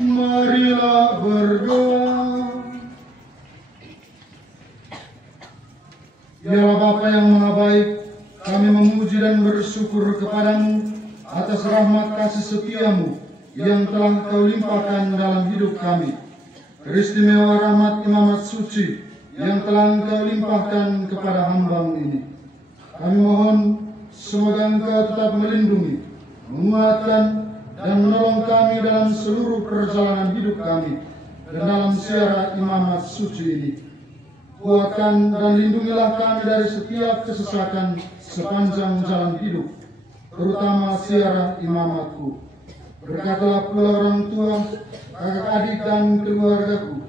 Marilah berdoa. Ya Bapa yang Maha Baik, kami memuji dan bersyukur kepadamu atas rahmat kasih setiamu yang telah Kau limpahkan dalam hidup kami. Teristimewa rahmat imamat suci yang telah Engkau limpahkan kepada hamba-Mu ini. Kami mohon semoga Engkau tetap melindungi, menguatkan, dan menolong kami dalam seluruh perjalanan hidup kami dan dalam ziarah imamat suci ini. Kuatkan dan lindungilah kami dari setiap kesesakan sepanjang jalan hidup, terutama ziarah imamatku. Berkatalah pula orang tua, kakak adik dan keluargaku,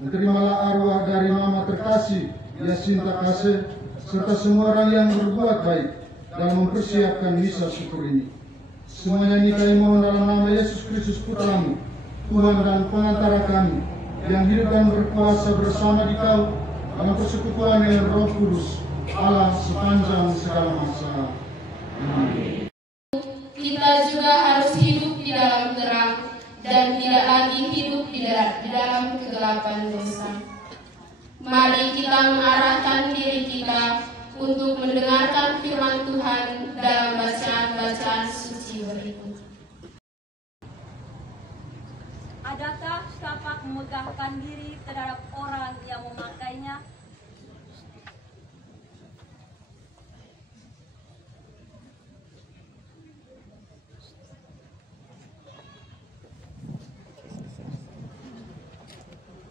dan terimalah arwah dari mama terkasih Yasinta Kase, serta semua orang yang berbuat baik dalam mempersiapkan misa syukur ini. Semuanya ini kami mohon dalam nama Yesus Kristus Putra-Mu, Tuhan dan pengantara kami, yang hidup dan berkuasa bersama di Kau dalam persekutuan dengan Roh Kudus, Allah sepanjang segala masa. Amin. Kita juga harus hidup di dalam terang dan tidak lagi hidup di dalam kegelapan dosa. Mari kita mengarahkan diri kita untuk mendengarkan firman Tuhan dalam bacaan-bacaan suci berikut. Adakah kapak memegahkan diri terhadap orang yang memakainya?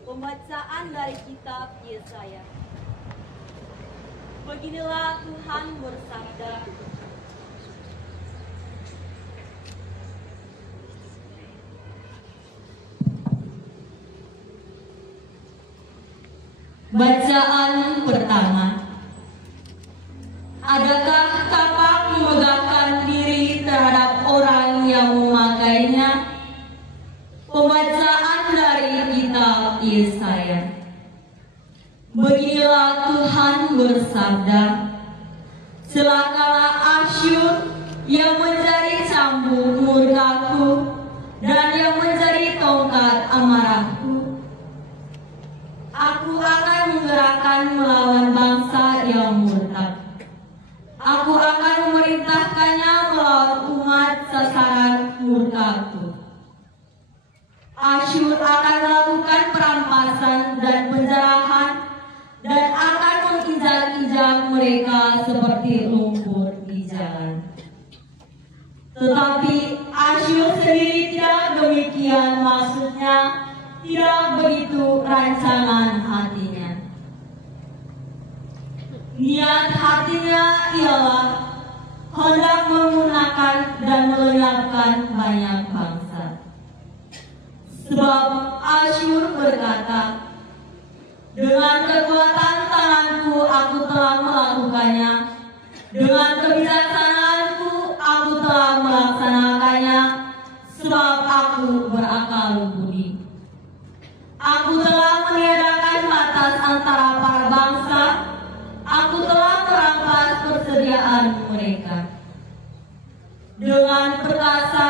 Pembacaan dari kitab Yesaya. Beginilah Tuhan bersabda, bacaan pertama. Adakah kapak memegahkan diri terhadap orang yang memakainya? Pembacaan dari kitab Yesaya. Beginilah Tuhan bersabda, celakalah Asyur yang menjadi cambuk murkaku dan yang menjadi tongkat amarahku. Aku akan menggerakkan melawan bangsa yang murtad. Aku akan memerintahkannya melawan umat sasaran murkaku. Asyur akan melakukan perampasan dan penjarahan dan akan menginjak-injak mereka seperti lumpur di jalan. Tetapi Asyur sendiri tidak demikian maksudnya, tidak begitu rancangan hatinya. Niat hatinya ialah hendak menggunakan dan melenyapkan banyak bangsa. Sebab Asyur berkata, dengan kekuatan tanganku aku telah melakukannya, dengan kebijaksanaanku aku telah melaksanakannya, sebab aku berakal budi. Aku telah meniadakan batas antara para bangsa, aku telah merampas persediaan mereka. Dengan perkasa,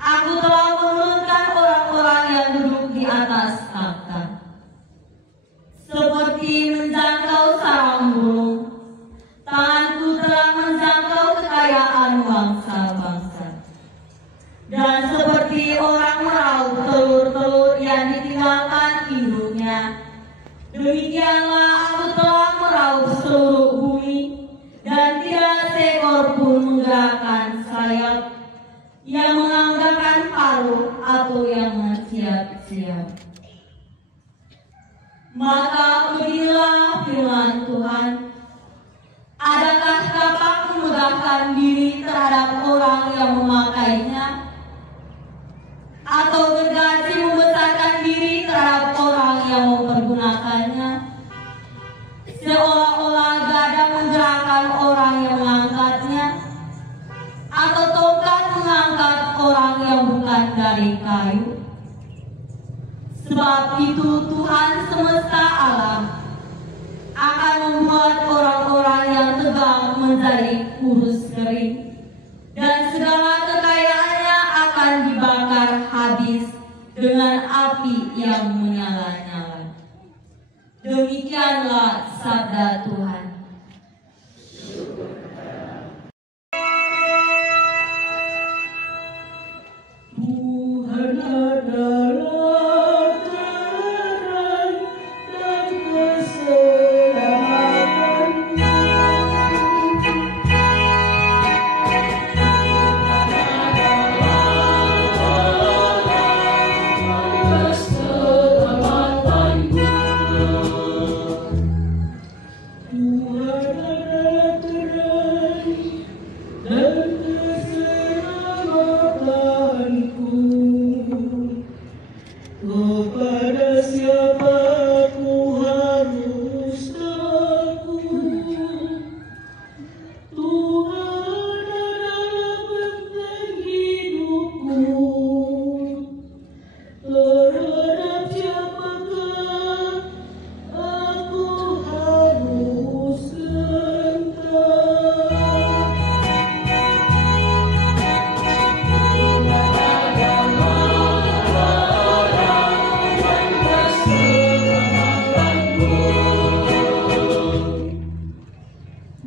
aku telah menurunkan orang-orang yang duduk di atas takhta. Seperti menjangkau sarang burung, tanganku telah menjangkau kekayaan bangsa-bangsa. Dan seperti orang meraup telur-telur yang ditinggalkan induknya, demikianlah aku telah meraup seluruh bumi, dan tidak seekor pun menggerakkan sayap, yang menganggarkan paruh atau yang sia-sia. siap-siap. Maka beginilah firman Tuhan, adakah kapak memegahkan diri terhadap orang yang memakainya? Atau gergaji membesarkan diri terhadap orang yang mempergunakannya? Seolah-olah gada menggerakkan orang yang mengangkatnya, atau tongkat mengangkat orang yang bukan dari kayu. Sebab itu Tuhan semesta alam akan membuat orang-orang yang tegak menjadi kurus kering, dan segala kekayaannya akan dibakar habis dengan api yang menyala-nyala. Demikianlah sabda Tuhan. Tuhan adalah terang dan keselamatanku. Kepada siapa ku harus takut? Tuhan adalah benteng hidupku. Terhadap siapakah aku harus gentar?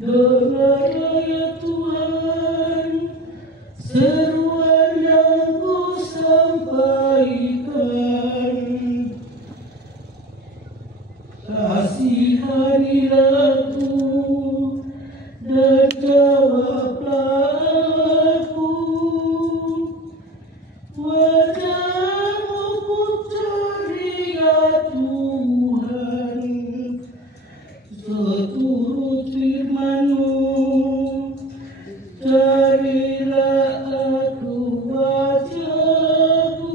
Dengarlah ya Tuhan, seruan yang ku sampaikan. Kasihanilah aku dan jawablah aku. Wajah-Mu ku cari ya Tuhan, seturut firman-Mu, carilah aku wajah-Mu.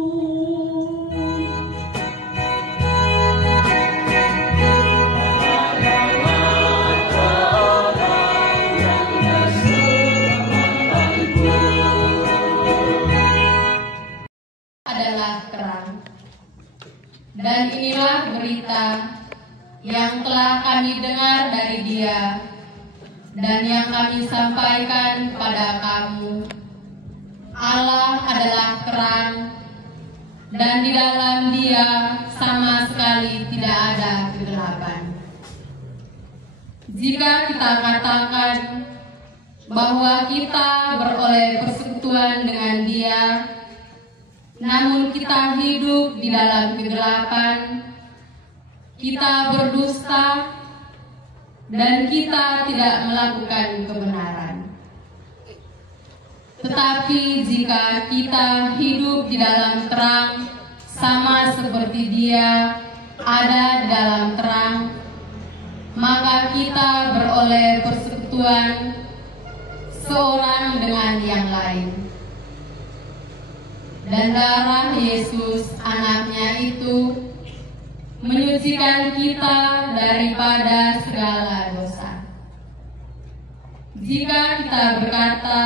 Adalah terang. Dan inilah berita yang telah kami dengar dari Dia dan yang kami sampaikan kepada kamu. Allah adalah terang, dan di dalam Dia sama sekali tidak ada kegelapan. Jika kita katakan bahwa kita beroleh persekutuan dengan Dia, namun kita hidup di dalam kegelapan, kita berdusta dan kita tidak melakukan kebenaran. Tetapi jika kita hidup di dalam terang, sama seperti Dia ada di dalam terang, maka kita beroleh persekutuan seorang dengan yang lain. Dan darah Yesus anaknya itu menyucikan kita daripada segala dosa. Jika kita berkata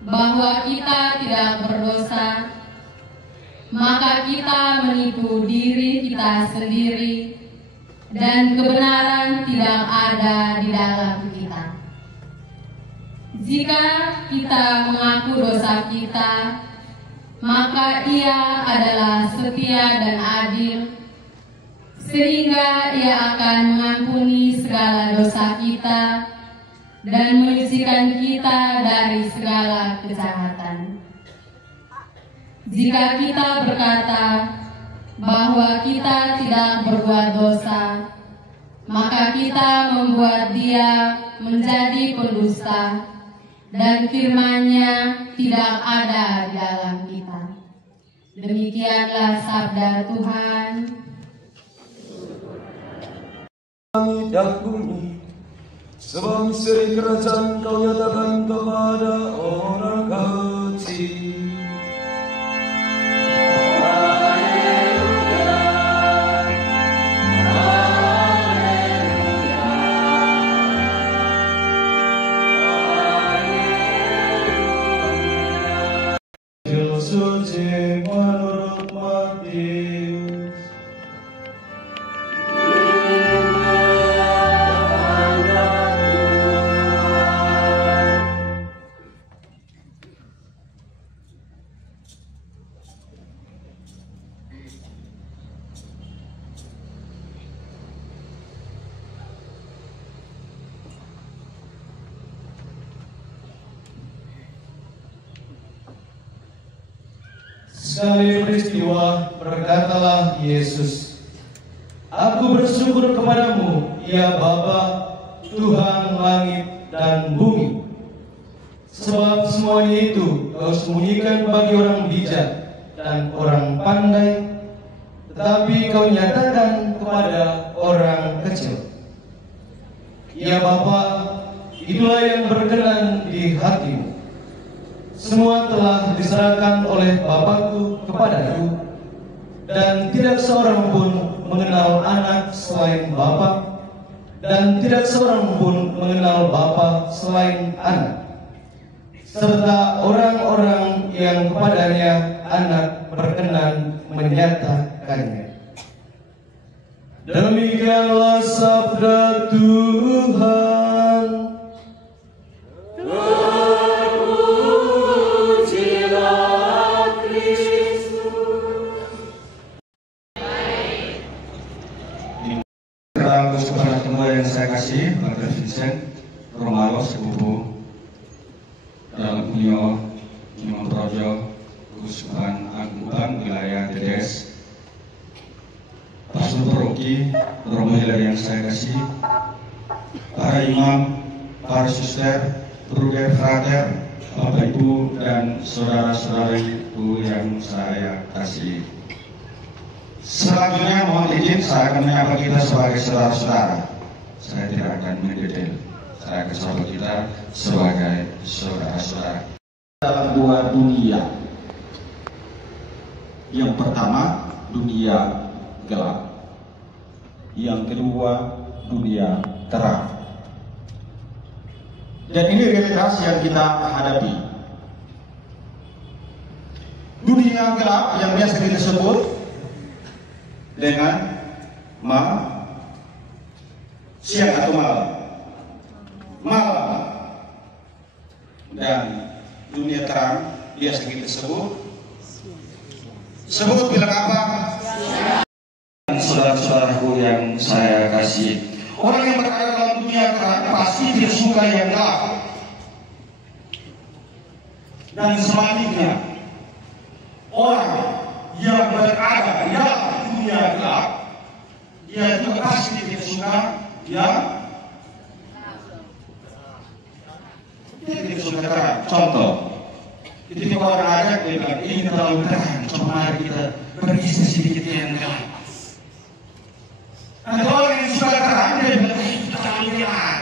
bahwa kita tidak berdosa, maka kita menipu diri kita sendiri dan kebenaran tidak ada di dalam kita. Jika kita mengaku dosa kita, maka Ia adalah setia dan adil, sehingga Ia akan mengampuni segala dosa kita dan menyucikan kita dari segala kejahatan. Jika kita berkata bahwa kita tidak berbuat dosa, maka kita membuat Dia menjadi pendusta, dan firman-Nya tidak ada di dalam kita. Demikianlah sabda Tuhan. Langit dan bumi, sebab misteri kerajaan Kau nyatakan kepada orang kecil. Suci menurut Matius. Sekali peristiwa berkatalah Yesus, Aku bersyukur kepadamu, ya Bapa, Tuhan langit dan bumi. Sebab semuanya itu Kau sembunyikan bagi orang bijak dan orang pandai, tetapi Kau nyatakan kepada orang kecil. Ya Bapa, itulah yang berkenan di hatimu. Semua telah diserahkan oleh Bapakku kepadaku, dan tidak seorang pun mengenal anak selain Bapa, dan tidak seorang pun mengenal Bapa selain anak, serta orang-orang yang kepadanya anak berkenan menyatakannya. Demikianlah sabda Tuhan. Kepada semua yang saya kasih, Brother Vincent, Romalo, sepupu, dalam beliau, Imam Projo, Kusban Aguban, wilayah Dedes, Pastor Rocky, Romo Hilaire yang saya kasih, para imam, para suster, bruder, frater, Bapak Ibu, dan saudara-saudariku yang saya kasih. Selanjutnya mohon izin saya akan menyapa kita sebagai saudara-saudara. Saya tidak akan mendetail. Saya akan sapa kita sebagai saudara-saudara. Dalam dua dunia. Yang pertama dunia gelap. Yang kedua dunia terang. Dan ini realitas yang kita hadapi. Dunia gelap yang biasa kita sebut dengan siang atau malam, dan dunia terang biasa kita sebut bilang apa? Dan saudara-saudaraku yang saya kasih, orang yang berada dalam dunia terang pasti tidak suka yang gelap, dan sebaliknya orang yang berada di dalam dunia gelap, dia juga pasti tidak suka yang tidak suka terang. Contoh, ketika orang ajak dia bilang ini terlalu terang, coba mari kita berisi sedikit yang gelap. Ada orang yang suka terang, dia bilang itu terlalu gelap.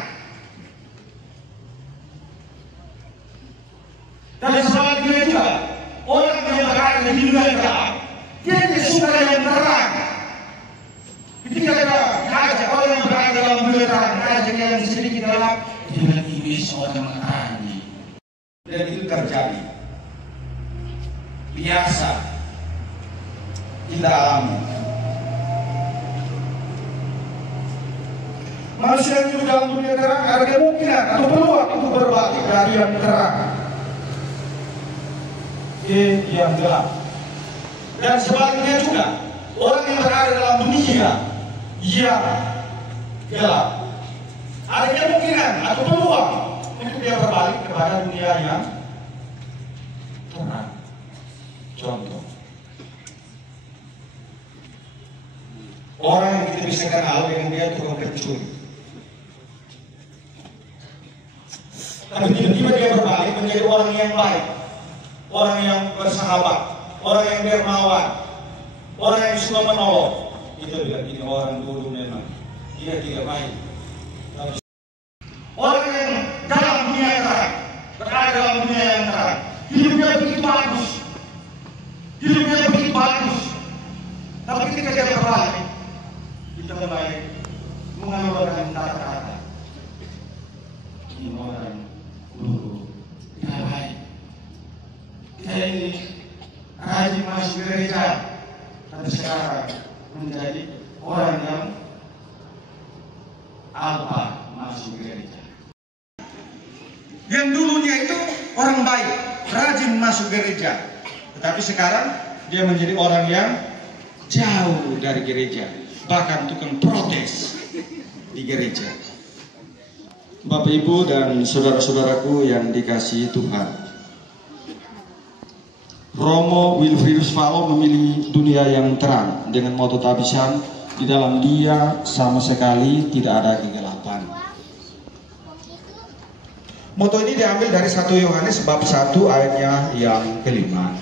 Dan sebaliknya juga, orang yang berada di dunia gelap, dia tidak suka yang terang. Ketika kita ajak orang yang berada dalam dunia terang, ajak yang sedikit gelap, dia bilang ini seorang menerangi. Dan itu terjadi. Biasa kita alami. Manusia yang hidup dalam dunia terang ada kemungkinan atau peluang untuk berbalik dari yang terang ke yang gelap. Dan sebaliknya juga, orang yang berada dalam dunia yang gelap ada kemungkinan atau peluang untuk dia berbalik kepada dunia yang terang. Contoh, orang yang kita bisa kenal dengan dia tukang pencuri, tapi tiba-tiba dia berbalik menjadi orang yang baik, orang yang bersahabat, orang yang dermawan, orang yang suka menolong. Itu juga ini orang dulu memang. Dia tidak main. Orang yang dalam dunia yang terang, berada dalam dunia yang terang, hidupnya begitu bagus, hidupnya begitu bagus. Tapi ketika dia berbalik, kita mulai mengeluarkan kata-kata. Ini orang dulu tidak baik. Kita ini rajin masuk gereja, tapi sekarang menjadi orang yang alpa masuk gereja. Yang dulunya itu orang baik, rajin masuk gereja, tetapi sekarang dia menjadi orang yang jauh dari gereja, bahkan tukang protes di gereja. Bapak, Ibu, dan saudara-saudaraku yang dikasihi Tuhan, Romo Wilfridus Valo memilih dunia yang terang dengan moto tabisan, di dalam dia sama sekali tidak ada kegelapan. Moto ini diambil dari 1 Yohanes bab 1 ayatnya yang kelima.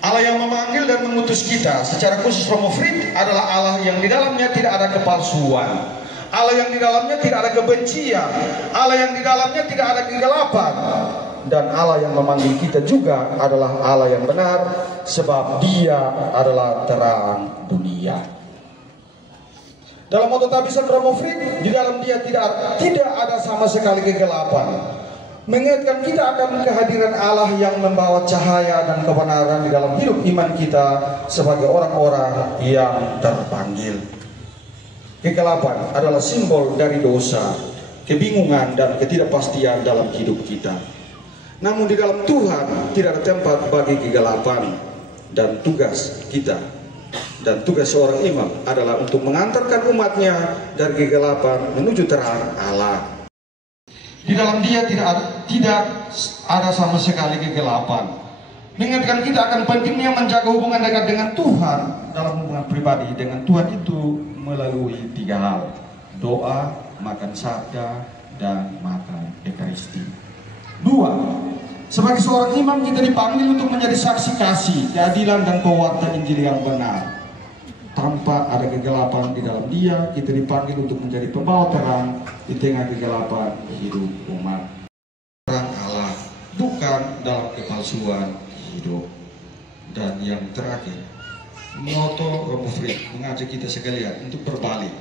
Allah yang memanggil dan mengutus kita, secara khusus Romo Frid, adalah Allah yang di dalamnya tidak ada kepalsuan, Allah yang di dalamnya tidak ada kebencian, Allah yang di dalamnya tidak ada kegelapan. Dan Allah yang memanggil kita juga adalah Allah yang benar, sebab Dia adalah terang dunia. Dalam moto tabisan Romo Frid, di dalam Dia tidak ada sama sekali kegelapan, mengingatkan kita akan kehadiran Allah yang membawa cahaya dan kebenaran di dalam hidup iman kita sebagai orang-orang yang terpanggil. Kegelapan adalah simbol dari dosa, kebingungan, dan ketidakpastian dalam hidup kita. Namun di dalam Tuhan tidak ada tempat bagi kegelapan, dan tugas kita dan tugas seorang imam adalah untuk mengantarkan umatnya dari kegelapan menuju terang Allah. Di dalam Dia tidak ada sama sekali kegelapan. Mengingatkan kita akan pentingnya menjaga hubungan dekat dengan Tuhan. Dalam hubungan pribadi dengan Tuhan itu melalui 3 hal: doa, makan sabda, dan makan ekaristi. 2. Sebagai seorang imam kita dipanggil untuk menjadi saksi kasih, keadilan, dan pewarta Injil yang benar. Tanpa ada kegelapan di dalam Dia, kita dipanggil untuk menjadi pembawa terang di tengah kegelapan hidup umat. Terang Allah, bukan dalam kepalsuan hidup. Dan yang terakhir, moto Romo Frid mengajak kita sekalian untuk berbalik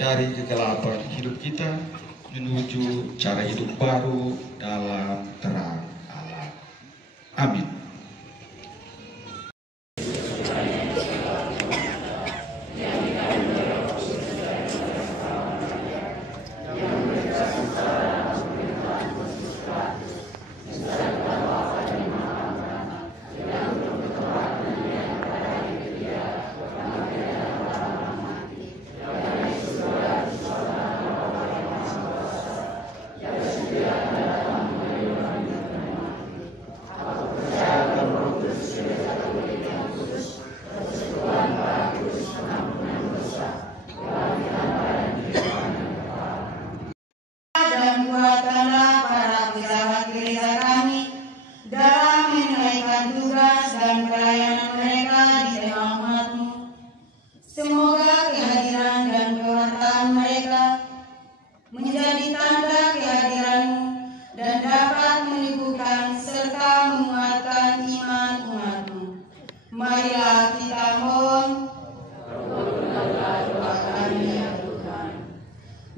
dari kegelapan hidup kita menuju cara hidup baru dalam terang Allah. Amin.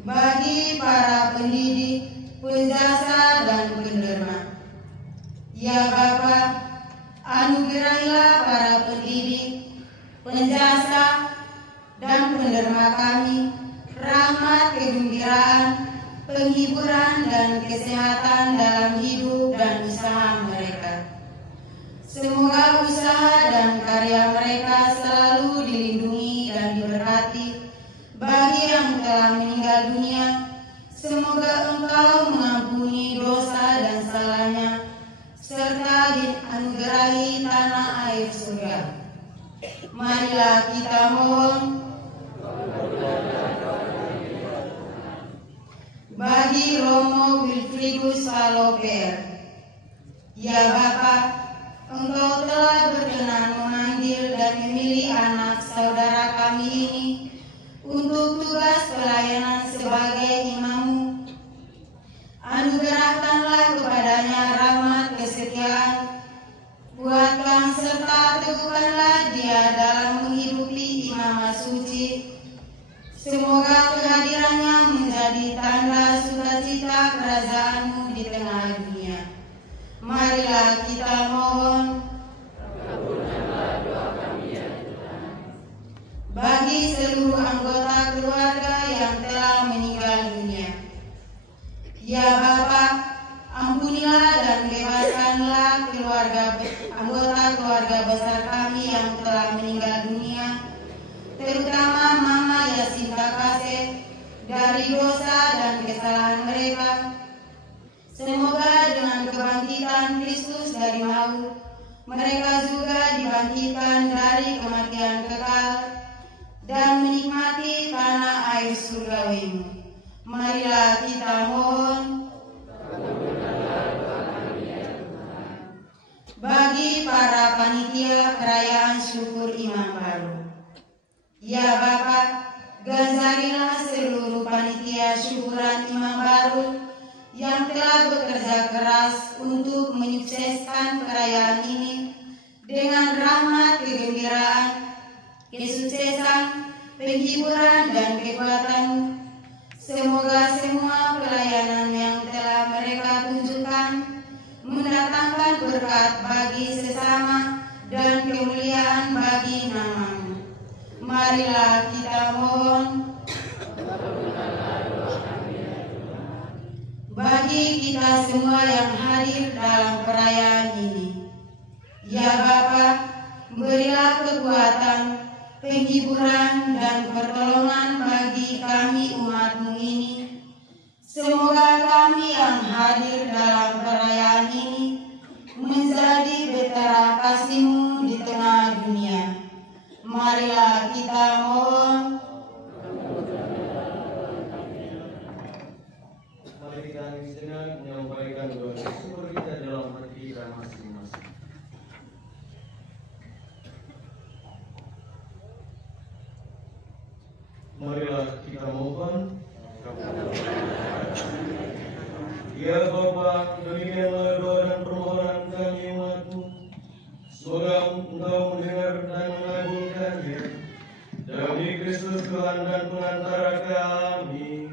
Bagi para pendidik, penjasa, dan penderma, ya Bapa, anugerahilah para pendidik, penjasa, dan penderma kami rahmat, kegembiraan, penghiburan, dan kesehatan dalam hidup dan usaha mereka. Semoga usaha dan karya mereka selalu dilindungi dan diberkati. Bagi yang telah meninggal dunia, semoga Engkau mengampuni dosa dan salahnya, serta dianugerahi tanah air surga. Marilah kita mohon. Bagi Romo Wilfridus Valo, ya Bapa, Engkau telah berkenan memanggil dan memilih anak saudara kami ini untuk tugas pelayanan sebagai imam-Mu. Anugerahkanlah kepadanya rahmat kesetiaan. Kuatkan serta teguhkanlah dia dalam menghidupi imamat suci. Semoga kehadirannya menjadi tanda sukacita kerajaan-Mu di tengah dunia. Marilah kita mohon. Bagi seluruh anggota keluarga yang telah meninggal dunia, ya Bapa, ampunilah dan bebaskanlah anggota keluarga besar kami yang telah meninggal dunia, terutama Mama Yasinta Kasih, dari dosa dan kesalahan mereka. Semoga dengan kebangkitan Kristus dari maut, mereka juga dibangkitkan dari kematian kekal dan menikmati tanah air surgawi-Mu. Marilah kita mohon. Bagi para panitia perayaan syukur imam baru, ya Bapa, ganjarilah seluruh panitia syukuran imam baru yang telah bekerja keras untuk menyukseskan perayaan ini dengan rahmat, kegembiraan, kesuksesan, penghiburan, dan kekuatan. Semoga semua pelayanan yang telah mereka tunjukkan mendatangkan berkat bagi sesama dan kemuliaan bagi nama-Mu. Marilah kita mohon. Bagi kita semua yang hadir dalam perayaan ini, ya Bapa, berilah kekuatan, penghiburan, dan pertolongan bagi kami umat-Mu ini. Semoga kami yang hadir dalam perayaan ini menjadi betara kasih-Mu di tengah dunia. Marilah kita mohon. Mari kita dengan menyampaikan doa syukur kita dalam hati kita masing-masing. Marilah kita mohon. Ya Bapa, demikianlah doa dan permohonan kami umat-Mu. Semoga Engkau mendengar dan mengabulkannya. Demi Kristus Tuhan dan pengantara kami.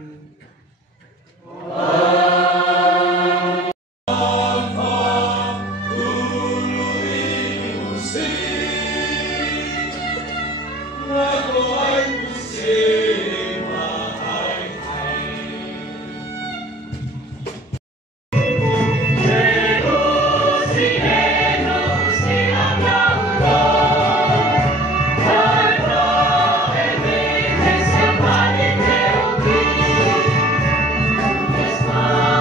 Smile.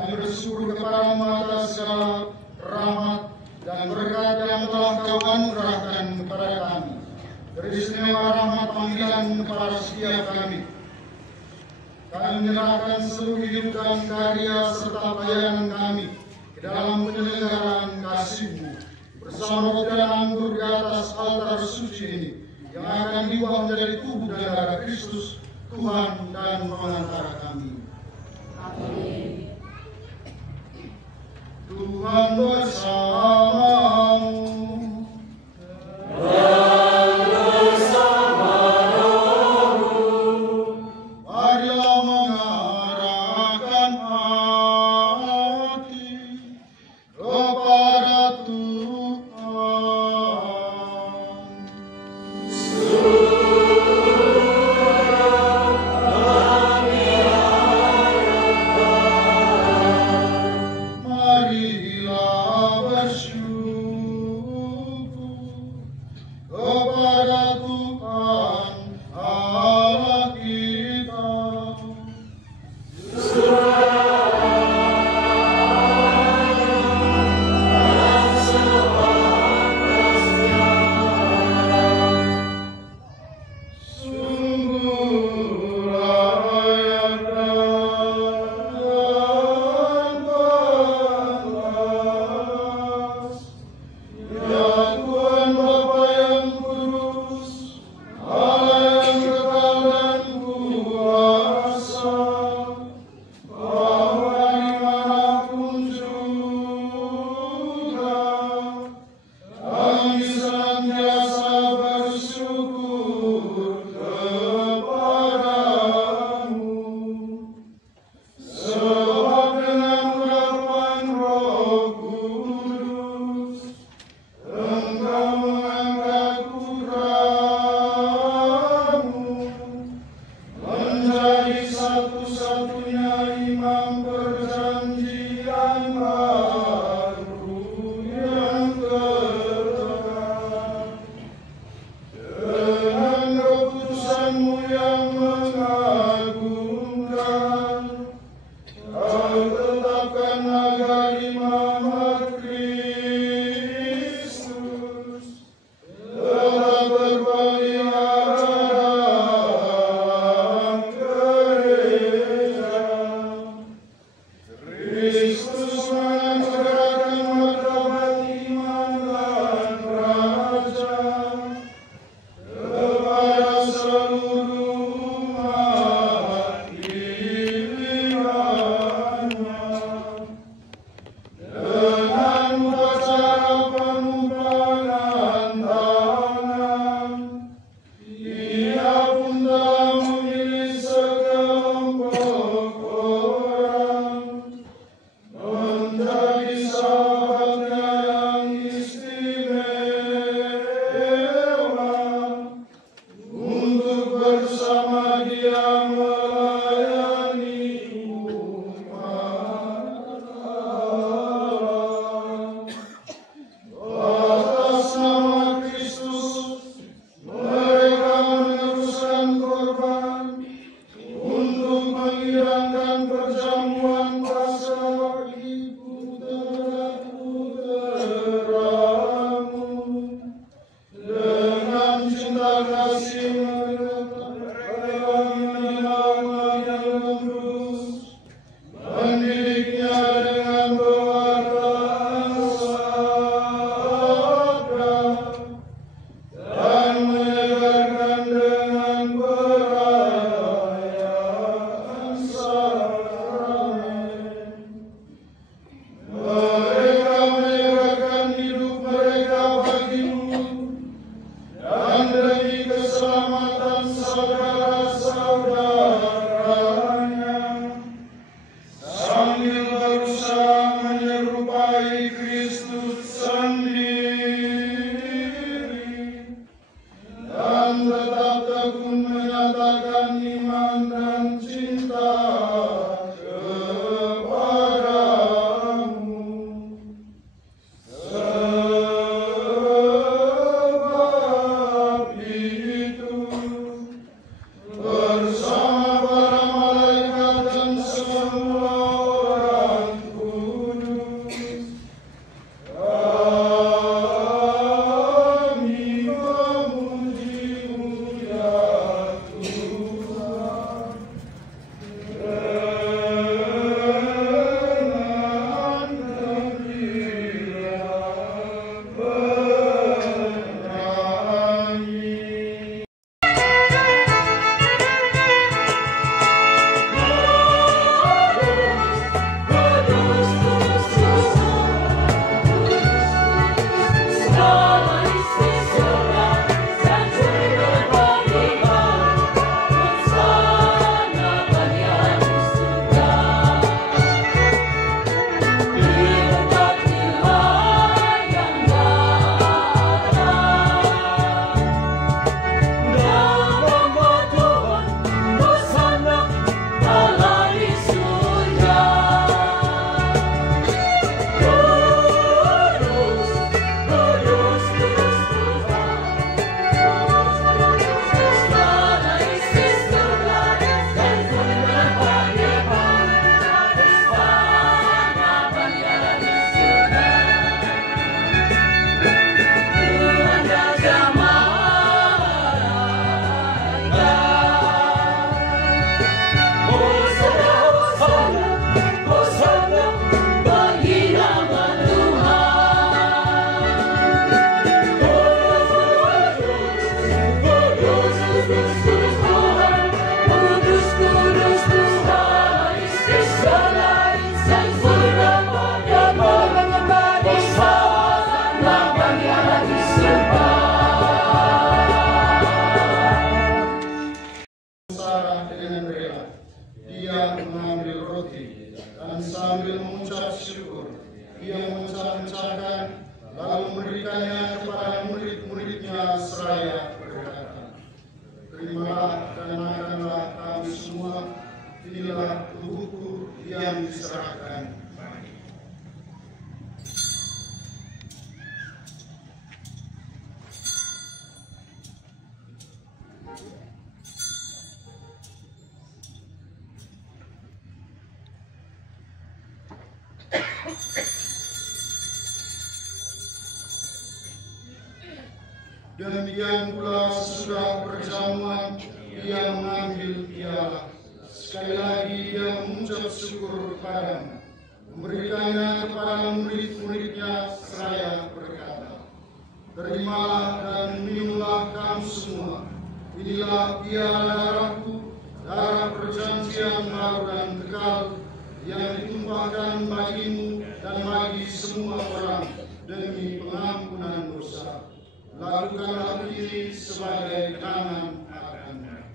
Kami bersyukur kepadamu atas segala rahmat dan berkat yang telah Kau anugerahkan kepada kami. Beristimewa rahmat panggilan kepada setiap kami. Kami menyerahkan seluruh hidup dan karya serta pelayanan kami ke dalam penyelenggaraan kasih-Mu bersama roti dan anggur di atas altar suci ini yang akan diubah menjadi tubuh dan darah Kristus, Tuhan dan pengantara kami. Amin. Tuhan bersamamu. Marilah mengarahkan hati kepada Tuhan. Marilah bersyukur kepada Tuhan Allah kita. Sungguh layak dan pantas, ya Tuhan Bapa yang kudus, Allah yang kekal dan kuasa, bahwa dimanapun juga kami senantiasa bersyukur kepadamu. Sebab dengan urapan Roh Kudus, Engkau mengangkat putra-Mu menjadi satu-satunya imam perjanjian baru yang kekal. Dengan keputusan-Mu yang mengagumkan, Kau tetapkan agar imamat Kristus tetap berpelihara dalam gereja. Kristus menganugerahkan martabat iman dan raja kepada seluruh umat pilihannya. Dengan upacara penumpahan tangan, Ia pun telah memilih sekelompok orang menjadi sahabatnya yang istimewa untuk bersama Dia melayani umat Allah. Atas nama Kristus, mereka meneruskan korban untuk menghilangkan perjamuan Paskah bagi putra-putra-Mu. Dengan cinta kasih mereka menyelamatkan yang kudus, mendidiknya dengan pewartaan sabda, dan menyegarkan dengan perayaan sakramen. Mereka menyerahkan hidup mereka bagi-Mu dan demi keselamatan saudara-saudaranya, sambil berusaha menyerupai Kristus sendiri, dan tetap tekun menyatakan iman dan cinta kepadamu. Sebab itu, bersama para malaikat dan semua orang sengsara dengan rela. Dia mengambil roti dan sambil mengucap syukur, ia memecah-mecahkan lalu memberikannya kepada murid-muridnya seraya berkata, "Terimalah dan makanlah kamu semua, inilah tubuhku yang diserahkan." Demikian pula sesudah perjamuan, ia mengambil piala. Sekali lagi ia mengucap syukur kepadamu, memberikannya kepada murid-muridnya seraya berkata, "Terimalah dan minumlah kamu semua. Inilah piala darahku, darah perjanjian baru dan kekal, yang ditumpahkan bagimu dan bagi semua orang demi pengampunan dosa. Lakukanlah ini sebagai kenangan akannya."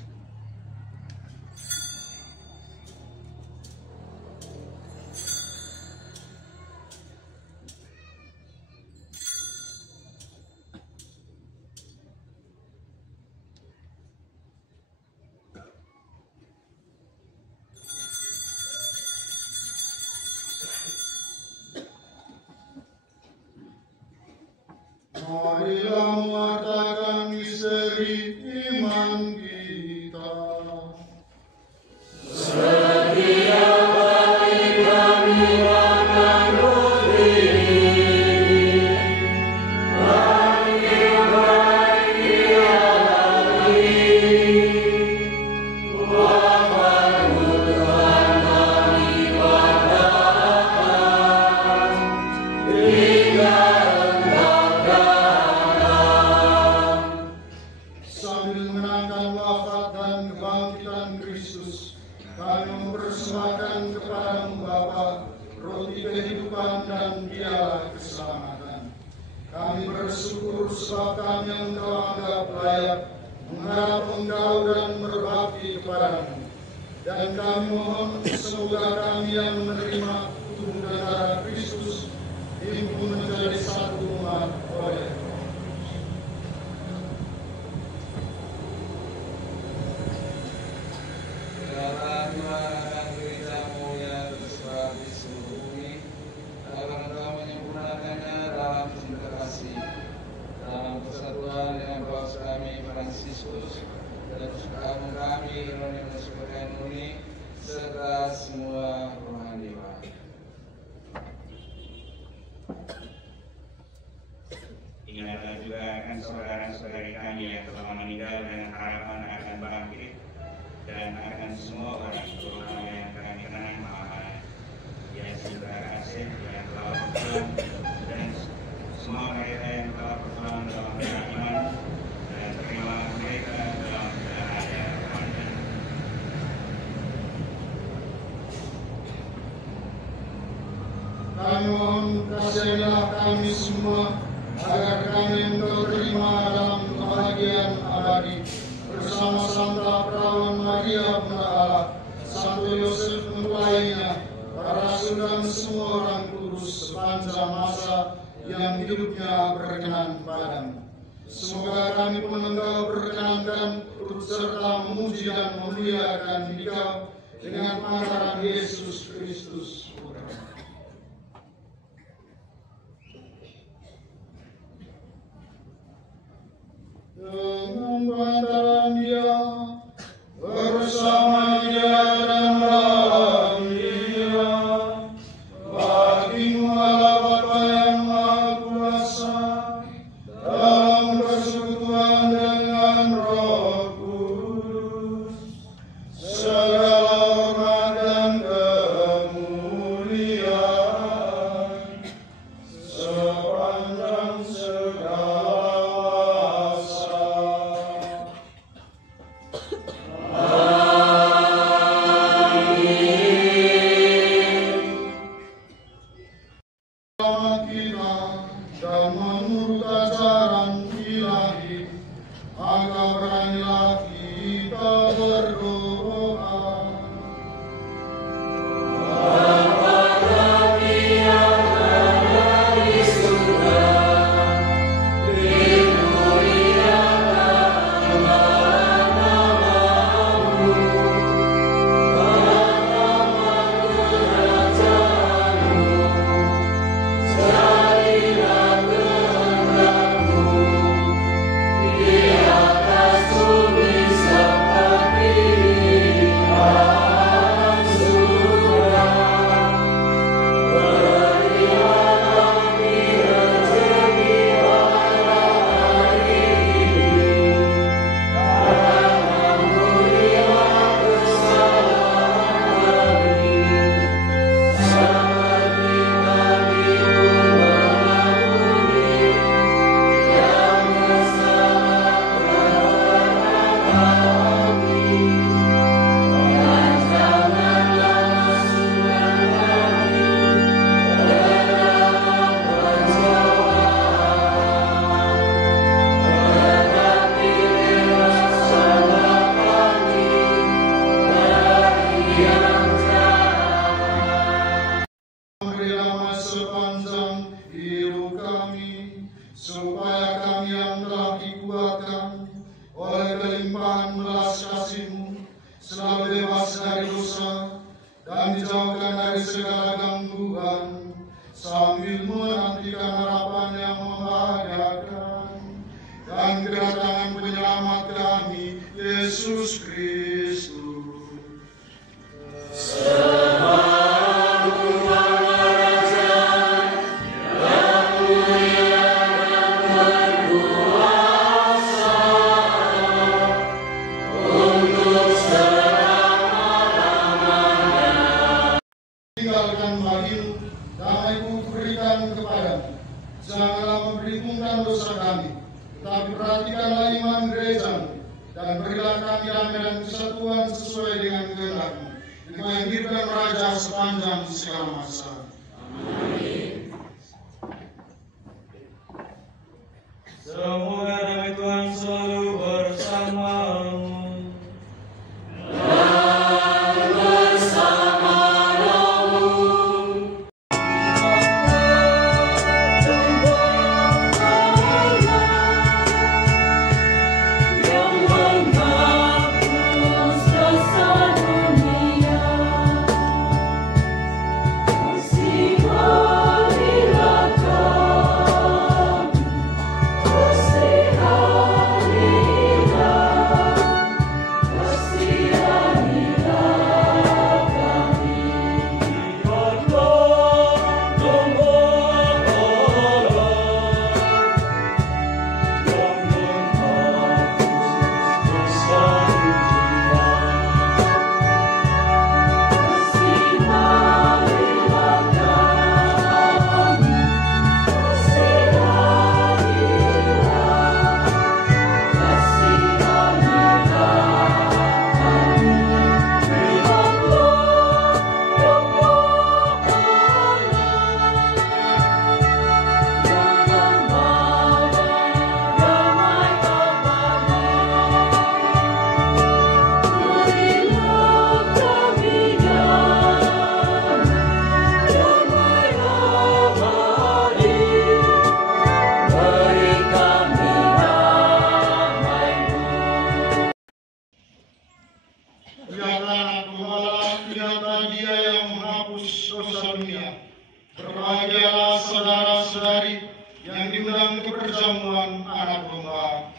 Marilah mewartakan misteri iman kita. Sedia bagi kami makan roti, bagi lagi, Bapa Tuhan kami wartakan, hingga sambil mengenangkan wafat dan kebangkitan Kristus, kami mempersembahkan kepadamu Bapa roti kehidupan dan piala keselamatan. Kami bersyukur sebab kami yang Engkau anggap layak mengharap Engkau dan berbakti kepadamu. Dan kami mohon semoga kami yang menerima tubuh dan darah Kristus himpun menjadi satu umat oleh serta semua rohani dewa. Ingatlah juga akan saudara-saudari kami yang telah meninggal dengan harapan akan bangkit, dan akan semua orang terutama yang kami kenang maafkan, yang saudara kasih yang telah berpulang, dan semua mereka yang telah berpulang dalam iman, dan terimalah mereka dalam raja Tuhan. Kami mohon kasihilah kami semua, agar kami Engkau terima dalam kebahagiaan abadi bersama Santa Perawan Maria Bunda Allah, Santo Yosef mempelainya, para rasul dan semua orang kudus sepanjang masa yang hidupnya berkenan padamu. Semoga kami pun Engkau berkenankan turut serta memuji dan memuliakan Engkau dengan pantaran Yesus Kristus. Dengan pantaran Dia, bersama Dia dan dalam Dia, bagimu Allah Bapa yang Maha Kuasa, dalam persekutuan dengan Roh Kudus, segala hormat dan kemuliaan sepanjang segala masa. selalu bebas dari dosa, dan dijauhkan dari segala gangguan, sambil menantikan harapan yang membahagiakan, dan kedatangan penyelamat kami, Yesus Kristus. Tinggalkan bagimu, damai-Ku berikan kepadamu. Janganlah memperhitungkan dosa kami, tetapi perhatikanlah iman gerejamu, dan berilah kami damai dan kesatuan sesuai dengan kehendak-Mu. Engkau yang hidup dan meraja sepanjang segala masa. Amin. Semoga damai Tuhan selalu bersamamu. Berbahagialah saudara-saudari yang diundang ke perjamuan anak domba.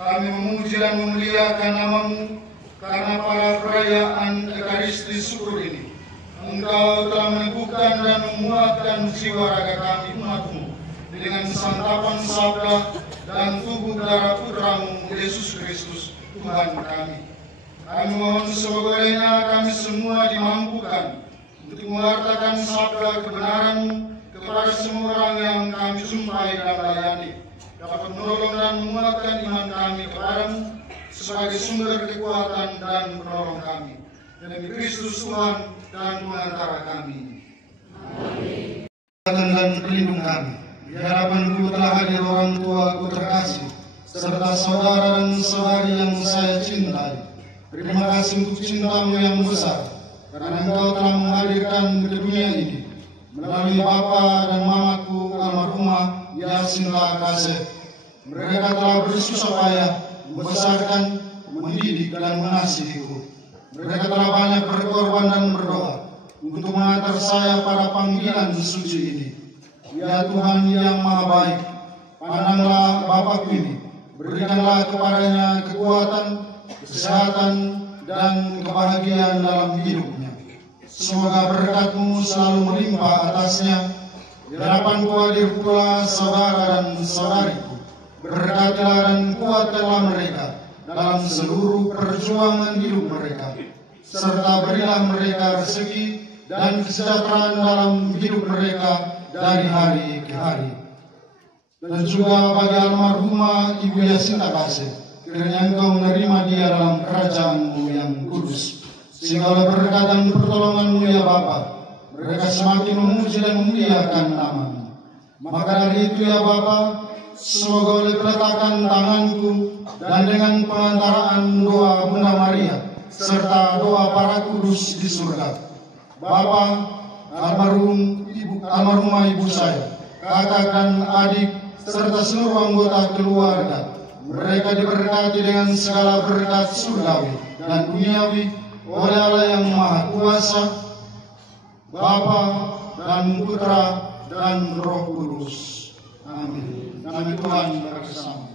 Kami memuji dan memuliakan nama-Mu karena pada perayaan Ekaristi syukur ini Engkau telah meneguhkan dan menguatkan jiwa raga kami umat-Mu dengan santapan sabda dan tubuh darah Putra-Mu Yesus Kristus Tuhan kami. Kami mohon semoga kami semua dimampukan untuk mewartakan sabda kebenaran-Mu kepada semua orang yang kami jumpai dan layani, dapat menolong dan menguatkan iman kami kepadamu sebagai sumber kekuatan dan penolong kami. Demi Kristus Tuhan dan pengantara kami. Amin. Dan pelindung kami. Di hadapanku telah hadir orang tua ku terkasih, serta saudara dan saudari yang saya cintai. Terima kasih untuk cintamu yang besar, karena Engkau telah menghadirkan ke dunia ini melalui Bapa dan Mamaku almarhumah Yasinta Kasih. Mereka telah bersusah payah membesarkan, mendidik dan mengasihiku. Mereka telah banyak berkorban dan berdoa untuk mengantar saya pada panggilan suci ini. Ya Tuhan yang Maha Baik, pandanglah Bapakku ini, berikanlah kepadanya kekuatan, kesehatan, dan kebahagiaan dalam hidupnya. Semoga berkat-Mu selalu melimpah atasnya. Di hadapanku hadir pula saudara dan saudariku. Berkatilah dan kuatkanlah mereka dalam seluruh perjuangan hidup mereka, serta berilah mereka rezeki dan kesejahteraan dalam hidup mereka dari hari ke hari. Dan juga bagi almarhumah Ibu Yasinta Kasih, kiranya Engkau menerima dia dalam kerajaan-Mu yang kudus, sehingga oleh berkat dan pertolongan-Mu ya Bapa, mereka semakin memuji dan memuliakan nama-Mu. Maka dari itu ya Bapa, semoga oleh peletakan tanganku dan dengan pengantaraan doa Bunda Maria serta doa para kudus di surga, Bapa, almarhumah ibu saya, kakak dan adik serta seluruh anggota keluarga, mereka diberkati dengan segala berkat surgawi dan duniawi oleh Allah yang Maha Kuasa, Bapa dan Putra dan Roh Kudus. Amin. Nama Tuhan bersama.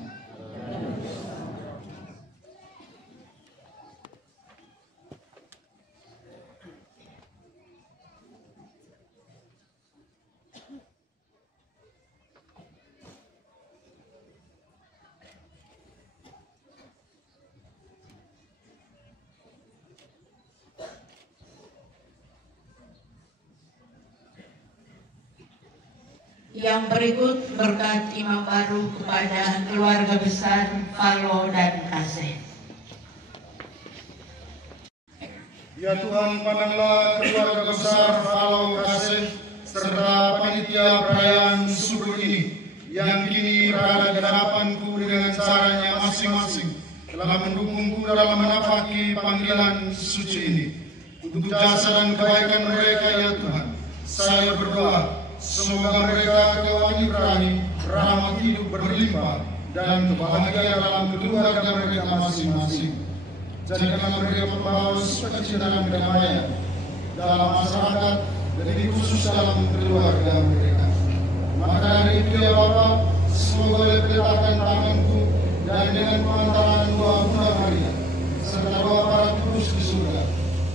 Yang berikut berkat imam baru kepada keluarga besar Falo dan Kasih. Ya Tuhan, pandanglah keluarga besar Falo Kasih serta panitia perayaan subuh ini yang kini berada di hadapanku dengan caranya masing-masing telah mendukungku dalam menapaki panggilan suci ini. Untuk jasa dan kebaikan mereka ya Tuhan, saya berdoa semoga mereka kewani berani, rahmat hidup berlimpah, dan kebahagiaan dalam keluarga mereka masing-masing. Jadikanlah mereka pembawa sukacita dan kedamaian dalam masyarakat, dan khusus dalam keluarga mereka. Maka dari itu ya Bapa, semoga oleh peletakan tanganku dan dengan pengantaran doa Bunda Maria serta doa para kudus di surga,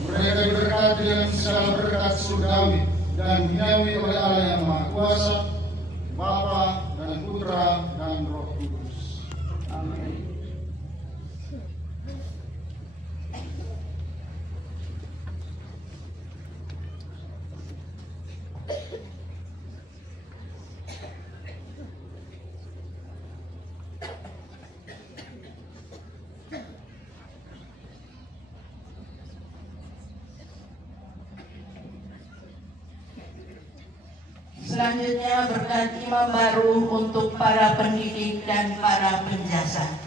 mereka diberkati dengan segala berkat surgawi dan duniawi oleh Allah yang Maha Kuasa, Bapa dan Putra dan Roh Kudus. Amin. Selanjutnya berkat imam baru untuk para pendidik dan para penjasa.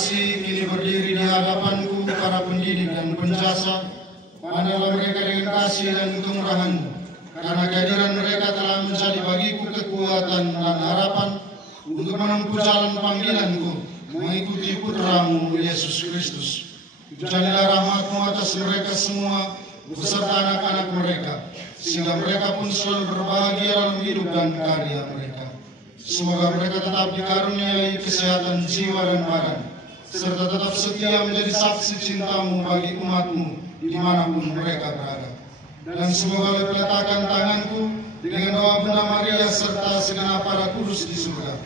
Kini berdiri di hadapanku para pendidik dan penjasa, pandanglah mereka dengan kasih dan kemurahan-Mu, karena kehadiran mereka telah menjadi bagiku kekuatan dan harapan untuk menempuh jalan panggilanku mengikuti Putra-Mu Yesus Kristus. Jadilah rahmat-Mu atas mereka semua beserta anak-anak mereka, sehingga mereka pun selalu berbahagia dalam hidup dan karya mereka. Semoga mereka tetap dikaruniai kesehatan jiwa dan badan, serta tetap setia menjadi saksi cinta-Mu bagi umat-Mu dimanapun mereka berada. Dan semoga oleh peletakan tanganku dengan doa Bunda Maria serta segenap para kudus di surga,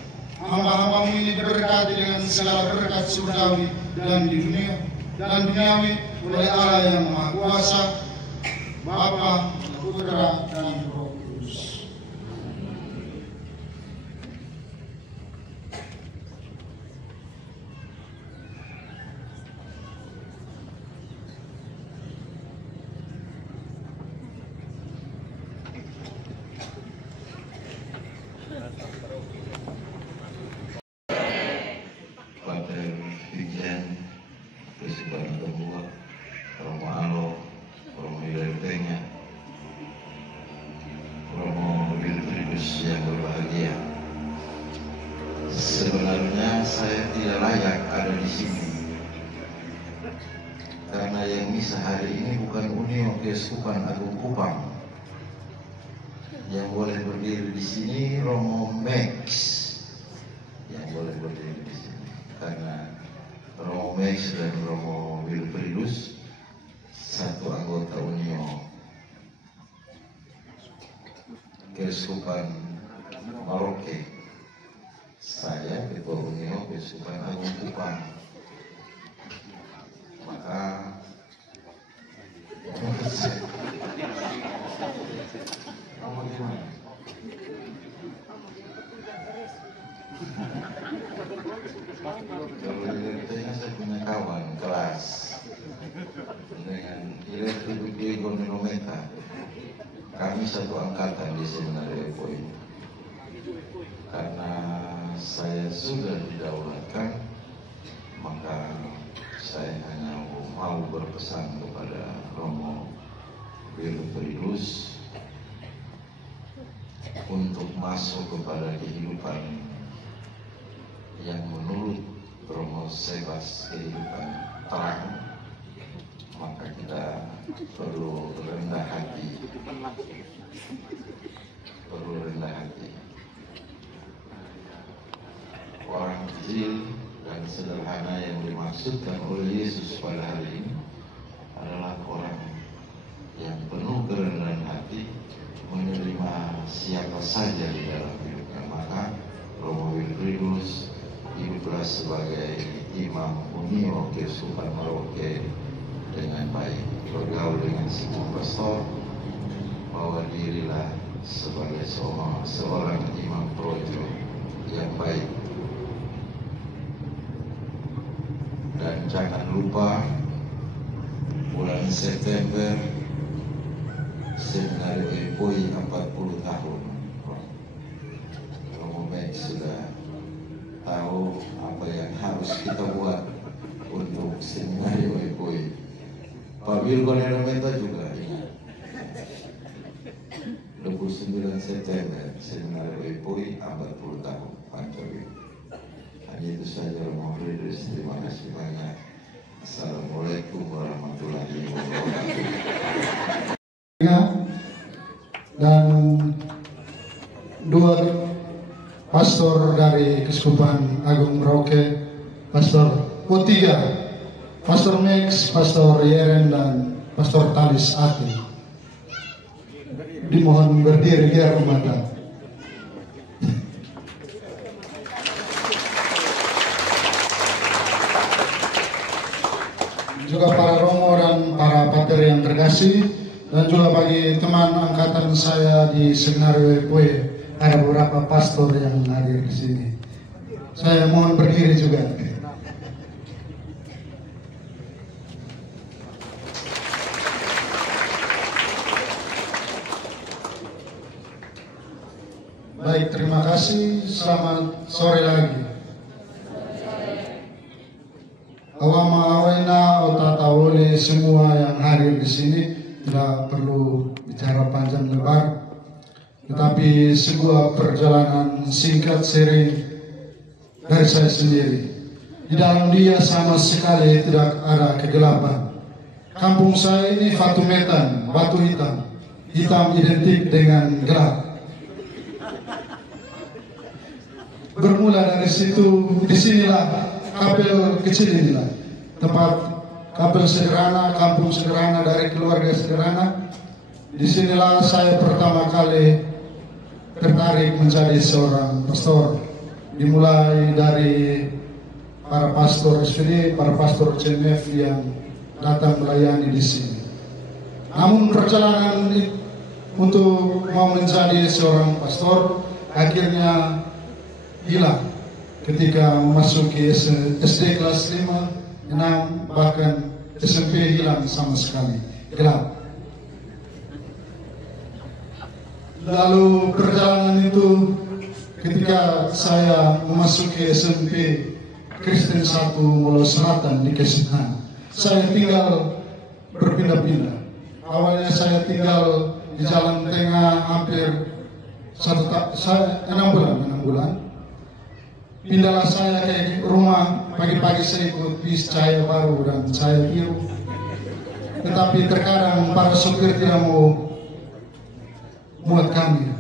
hamba-hamba-Mu ini diberkati dengan segala berkat surgawi dan di dunia dan duniawi oleh Allah yang Maha Kuasa, Bapa, Putra dan Roh Kudus. Pater Vincent, Presiden Kedua, Romo Alo, Romo Wiltengnya, Romo Wilfridus yang berbahagia. Sebenarnya saya tidak layak ada di sini, karena yang misa hari ini bukan Unio Keuskupan Agung Kupang. Yang boleh berdiri di sini Romo Max, yang boleh berdiri di sini, karena Romo Max dan Romo Wilfridus satu anggota Unio Keuskupan Merauke. Saya Ketua Unio Keuskupan Agung Kupang. dengan Electric Diego Nenometa. Kami satu angkatan di Seminari Epoi. Karena saya sudah didaulatkan, maka saya hanya mau berpesan kepada Romo Wilfridus untuk masuk kepada kehidupan yang menurut Romo Sebas kehidupan terang, maka kita perlu rendah hati. Orang kecil dan sederhana yang dimaksudkan oleh Yesus pada hari ini adalah orang yang penuh kerendahan hati, menerima siapa saja di dalam hidupnya. Maka Romo Wilfridus hiduplah sebagai Imam Unio Keuskupan Merauke dengan baik, bergaul dengan semua pastor, bawa dirilah sebagai seorang imam projo yang baik. Dan jangan lupa bulan September Seminari Epoi 40 tahun. Romo Mek sudah tahu apa yang harus kita buat untuk Seminari Epoi. Pak Wilgon Nenometa juga ingat. 29 September Seminari Epoi 40 tahun. Pancawi. Hanya itu saja Romo Wilfridus. Terima kasih banyak. Assalamualaikum warahmatullahi wabarakatuh. Dan dua pastor dari Keuskupan Agung Merauke, tiga, Pastor Max, Pastor Yeren, dan Pastor Talis Ati. Dimohon berdiri di hormatan. Juga para romo dan para pater yang terkasih, dan juga bagi teman angkatan saya di Seminari Epoi, ada beberapa pastor yang hadir di sini. Saya mohon berdiri juga. Baik, terima kasih. Selamat sore lagi. Awama awena otata oleh semua yang hadir di sini, tidak perlu bicara panjang lebar, tetapi sebuah perjalanan singkat sering dari saya sendiri. Di dalam dia sama sekali tidak ada kegelapan. Kampung saya ini Fatumetan, batu hitam, hitam identik dengan gelap. Bermula dari situ, disinilah kapel kecil inilah, tempat kapel sederhana, kampung sederhana dari keluarga sederhana. Disinilah saya pertama kali tertarik menjadi seorang pastor. Dimulai dari para pastor SPD, para pastor CMF yang datang melayani di sini. Namun perjalanan untuk mau menjadi seorang pastor akhirnya hilang ketika memasuki SD kelas 5, 6, bahkan SMP hilang sama sekali, gelap. Lalu perjalanan itu ketika saya memasuki SMP Kristen 1 Molo Selatan di Kesenhan, saya tinggal berpindah-pindah. Awalnya saya tinggal di Jalan Tengah hampir 6 bulan. Pindahlah saya ke rumah, pagi-pagi saya ikut bis cahaya baru dan cahaya biru. Tetapi terkadang para sopir tidak mau muat kami,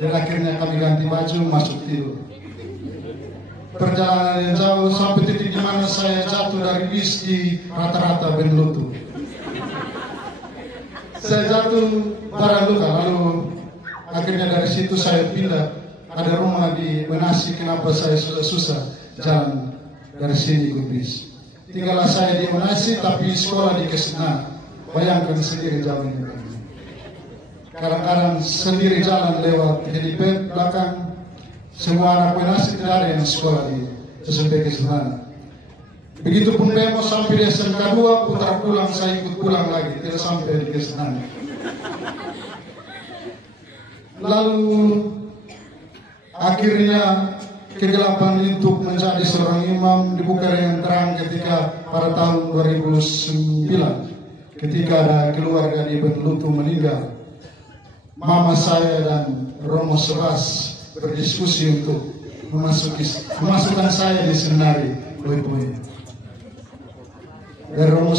dan akhirnya kami ganti baju masuk tidur. Perjalanan yang jauh sampai titik di mana saya jatuh dari bis di rata-rata ben lutut. Saya jatuh parah luka, lalu akhirnya dari situ saya pindah. Ada rumah di Menasi, kenapa saya susah jalan dari sini ke bis. Tinggallah saya di Menasi, tapi sekolah di Kesenhan. Bayangkan sendiri jalannya. Kadang-kadang sendiri jalan lewat helipad belakang. Semua anak Menasi tidak ada yang sekolah di SMP Kesenhan. Begitupun Bemo sampai di SMK 2, putar pulang, saya ikut pulang lagi, tidak sampai di kesenangan. Lalu akhirnya kegelapan untuk menjadi seorang imam dibuka dengan terang ketika pada tahun 2009, ketika ada keluarga di Benlutu meninggal. Mama saya dan Romo Sebas berdiskusi untuk memasukkan saya di seminari Boy. Dan Romo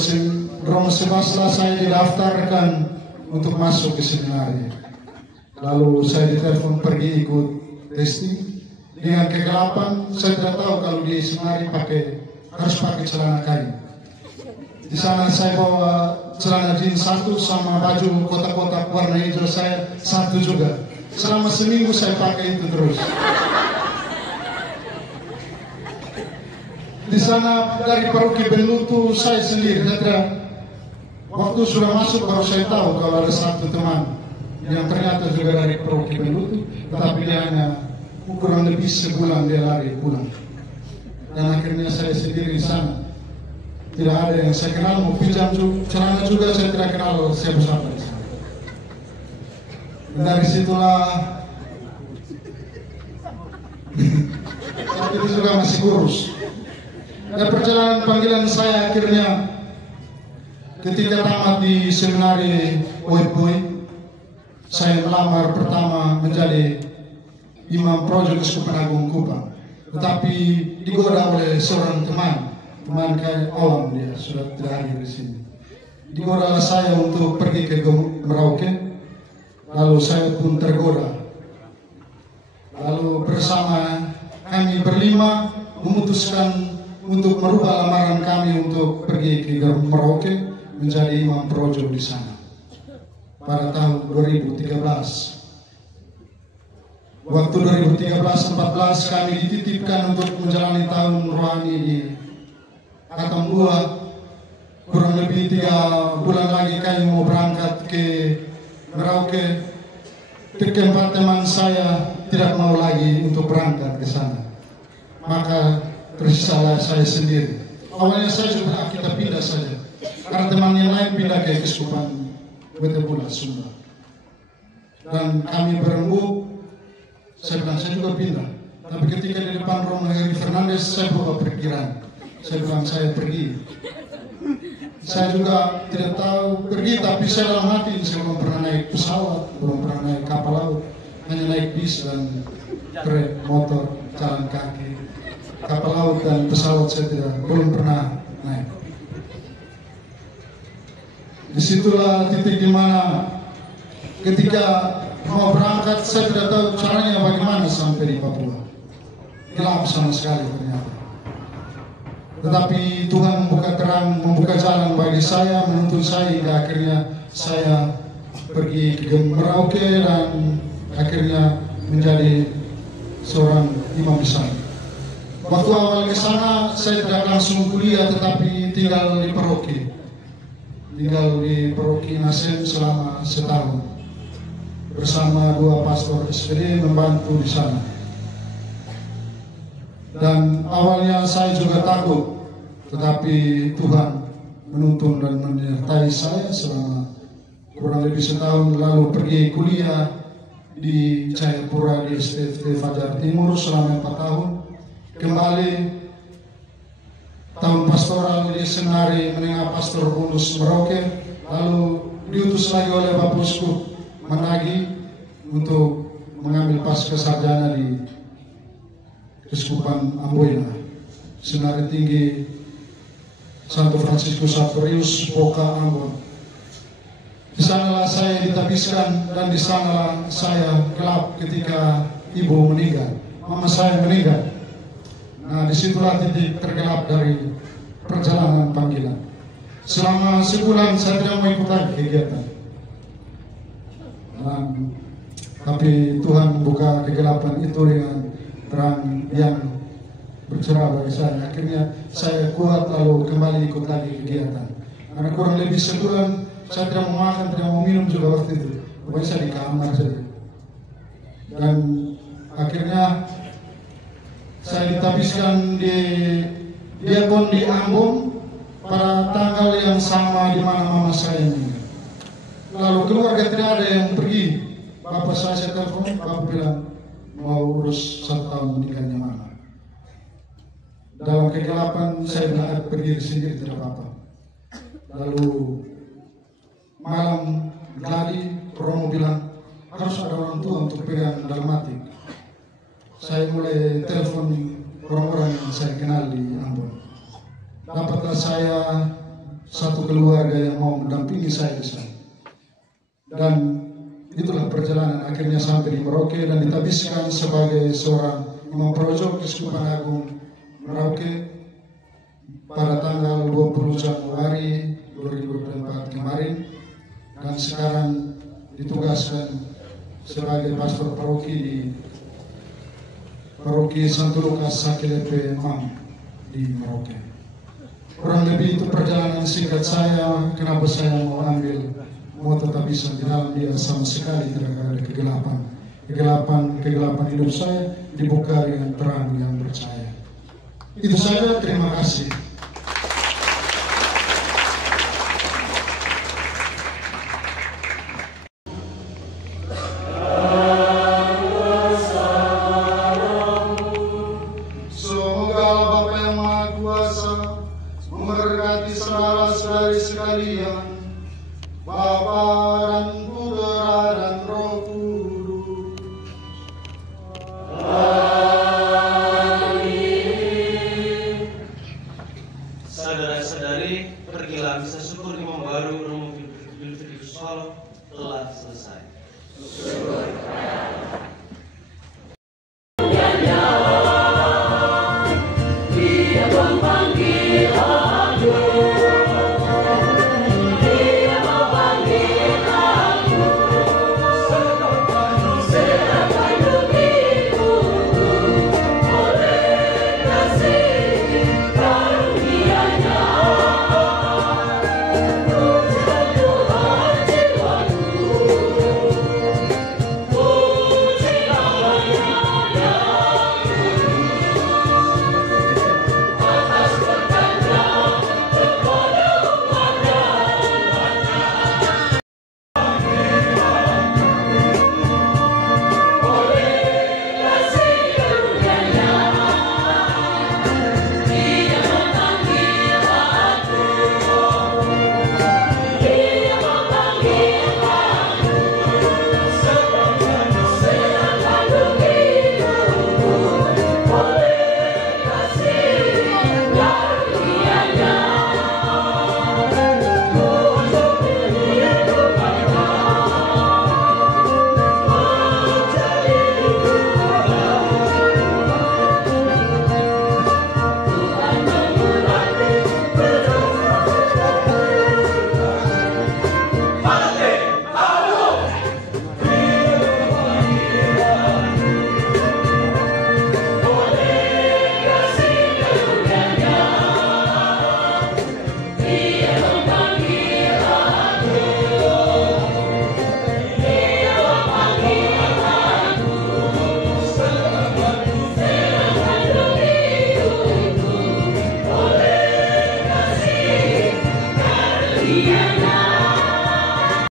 Sebas lah saya didaftarkan untuk masuk ke seminari. Lalu saya ditelepon pergi ikut testing. Dengan kegelapan, saya tidak tahu kalau di seminari harus pakai celana kain. Di sana saya bawa celana jeans satu sama baju kotak-kotak warna hijau saya satu juga. Selama seminggu saya pakai itu terus. Di sana dari paroki Benlutu saya sendiri, waktu sudah masuk baru saya tahu kalau ada satu teman yang ternyata juga dari paroki Benlutu, tetapi dia hanya kurang lebih sebulan dia lari pulang. Dan akhirnya saya sendiri di sana, tidak ada yang saya kenal, mau pinjam celana juga saya tidak kenal siapa-siapa di sana. Dan dari situlah saat itu juga masih kurus. Dan perjalanan panggilan saya akhirnya ketika tamat di seminari Boy, saya melamar pertama menjadi imam projo Keuskupan Agung Kupang. Tetapi digoda oleh seorang teman kayak awam, dia sudah tidak hadir di sini. Digodalah saya untuk pergi ke Merauke, lalu saya pun tergoda. Lalu bersama kami berlima memutuskan untuk merubah lamaran kami untuk pergi ke Merauke menjadi imam projo di sana pada tahun 2013. Waktu 2013-14 kami dititipkan untuk menjalani tahun rohani di Atambua. Kurang lebih 3 bulan lagi kami mau berangkat ke Merauke. Keempat teman saya tidak mau lagi untuk berangkat ke sana. Maka tersisalah saya sendiri. Awalnya saya juga kita pindah saja, karena teman yang lain pindah ke Keuskupan Betebula, Sumba. Dan kami berembuk, saya bilang saya juga pindah. Tapi ketika di depan Romo Heri Fernandes, saya berubah pikiran. Saya bilang saya pergi. Saya juga tidak tahu pergi, tapi saya dalam hati saya belum pernah naik pesawat, belum pernah naik kapal laut, hanya naik bis dan trek, motor, jalan kaki. Kapal laut dan pesawat saya belum pernah naik. Disitulah titik dimana ketika mau berangkat saya tidak tahu caranya bagaimana sampai di Papua. Gelap sama sekali ternyata. Tetapi Tuhan membuka terang, membuka jalan bagi saya, menuntun saya hingga akhirnya saya pergi ke Merauke dan akhirnya menjadi seorang imam di sana. Waktu awal ke sana saya tidak langsung kuliah, tetapi tinggal di paroki. Tinggal di paroki Nasem selama setahun. Bersama 2 pastor SPD membantu di sana. Dan awalnya saya juga takut, tetapi Tuhan menuntun dan menyertai saya selama kurang lebih setahun. Lalu pergi kuliah di Jayapura di STFT Fajar Timur selama 4 tahun. Kembali tahun pastoral di seminari menengah Pastor Bonus Merauke, lalu diutus lagi oleh Bapak Uskup Managi untuk mengambil pasca sarjana di Keuskupan Amboina, Seminari Tinggi Santo Fransiskus Sartorius, Boka, Ambon. Di sanalah saya ditabiskan dan di sanalah saya gelap ketika ibu meninggal, mama saya meninggal. Nah, disitulah titik tergelap dari perjalanan panggilan. Selama sebulan saya tidak mau ikut lagi kegiatan. Tapi Tuhan buka kegelapan itu dengan terang yang bercerah bagi saya. Akhirnya saya kuat lalu kembali ikut lagi kegiatan. Karena kurang lebih sebulan saya tidak mau makan, tidak mau minum juga waktu itu. Pokoknya saya di kamar saja. Dan akhirnya saya ditabiskan di Dia pun di Ambon pada tanggal yang sama di mana mama saya meninggal. Lalu keluarga tidak ada yang pergi. Bapak saya telepon, bapak bilang mau urus 1 tahun meninggalnya mama. Dalam kegelapan saya bilang pergi sendiri tidak apa-apa. Lalu malam gladi Romo bilang harus ada orang tua untuk pegang dalmatik. Saya mulai telepon orang-orang yang saya kenal di Ambon. Dapatlah saya satu keluarga yang mau mendampingi saya di sana. Dan itulah perjalanan akhirnya sampai di Merauke dan ditabiskan sebagai seorang imam projo Keuskupan Agung Merauke pada tanggal 20 Januari 2024 kemarin, dan sekarang ditugaskan sebagai pastor paroki di Paroki Santo Lukas Sakelepe Mam di Merauke. Kurang lebih itu perjalanan singkat saya, kenapa saya mau tetap bisa di dalam dia sama sekali tidak ada kegelapan. Kegelapan hidup saya dibuka dengan terang yang percaya. Itu saja, terima kasih. Saudara-saudari sekalian, Bapa dan Putra dan Roh Kudus. Amin. Saudara-saudari, pergilah misa syukur Imam Baru Romo Filipi telah selesai.